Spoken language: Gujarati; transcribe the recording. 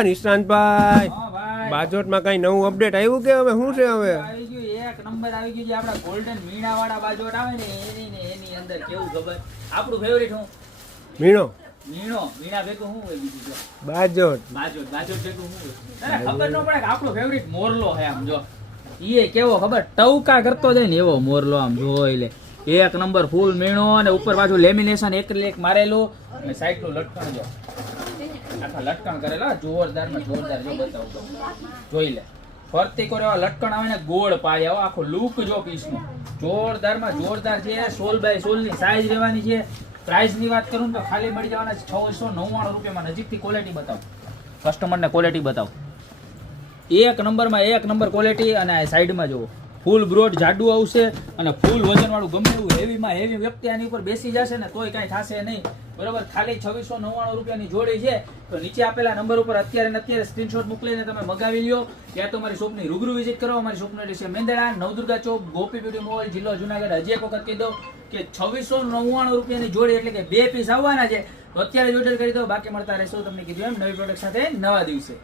નિશાંતભાઈ હા ભાઈ, બાજોટમાં કઈ નવું અપડેટ આવ્યું કે હવે શું છે હવે? આવી ગયું એક નંબર આવી ગયું છે આપડા ગોલ્ડન મીણા વાળા બાજોટ આવે ને એની અંદર કેવું ખબર આપણું ફેવરિટ હું મીણો મીણા ભેગું હું હોય બીજું જો બાજોટ બાજોટ ભેગું હું હોય તને ખબર ન પડે કે આપણો ફેવરિટ મોરલો હે આમ જો ઈ કેવો ખબર ટવકા કરતો જાય ને એવો મોરલો આમ જોઈ લે એક નંબર ફૂલ મીણો અને ઉપર પાછું લેમિનેશન એક મારેલું અને સાઈડ નું લટકણ જો આખા લટકણ કરેલા જોરદાર માં જોરદાર જો બતાવું જોઈ લે ફરતી કરે એવા લટકણ આવે ને ગોળ પાય આવો આખો લુક જો પીસ નો જોરદાર માં જોરદાર છે 16 બાય 16 ની સાઈઝ રહેવાની છે પ્રાઇસ ની વાત કરું તો ખાલી મળી જવાના 699 રૂપિયામાં નજીકથી ક્વોલિટી બતાવો કસ્ટમર ને ક્વોલિટી બતાવો એક નંબર ક્વોલિટી અને આ સાઈડમાં જુઓ ફૂલ બ્રોડ જાડું આવશે અને ફૂલ વજન વાળું ગમે એવું હેવીમાં હેવી વ્યક્તિ આની ઉપર બેસી જશે ને તોય કાંઈ થશે નહીં બરોબર ખાલી 2699 રૂપિયાની જોડી છે તો નીચે આપેલા નંબર ઉપર અત્યારે સ્ક્રીનશોટ મોકલીને તમે મગાવી લ્યો ત્યાં તો મારી શોપની રૂબરૂ વિઝિટ કરો અમારી શોપનો એડ્રેસ છે મેંદડા નવદુર્ગા ચોક ગોપી બ્યુટી મોલ જિલ્લો જુનાગઢ હજી એક વખત કહી દો કે 2699 રૂપિયાની જોડી એટલે કે 2 પીસ આવવાના છે તો અત્યારે જ ઓર્ડર કરી દો બાકી મળતા રહેશો તમને કીધું એમ નવી પ્રોડક્ટ સાથે નવા દિવસે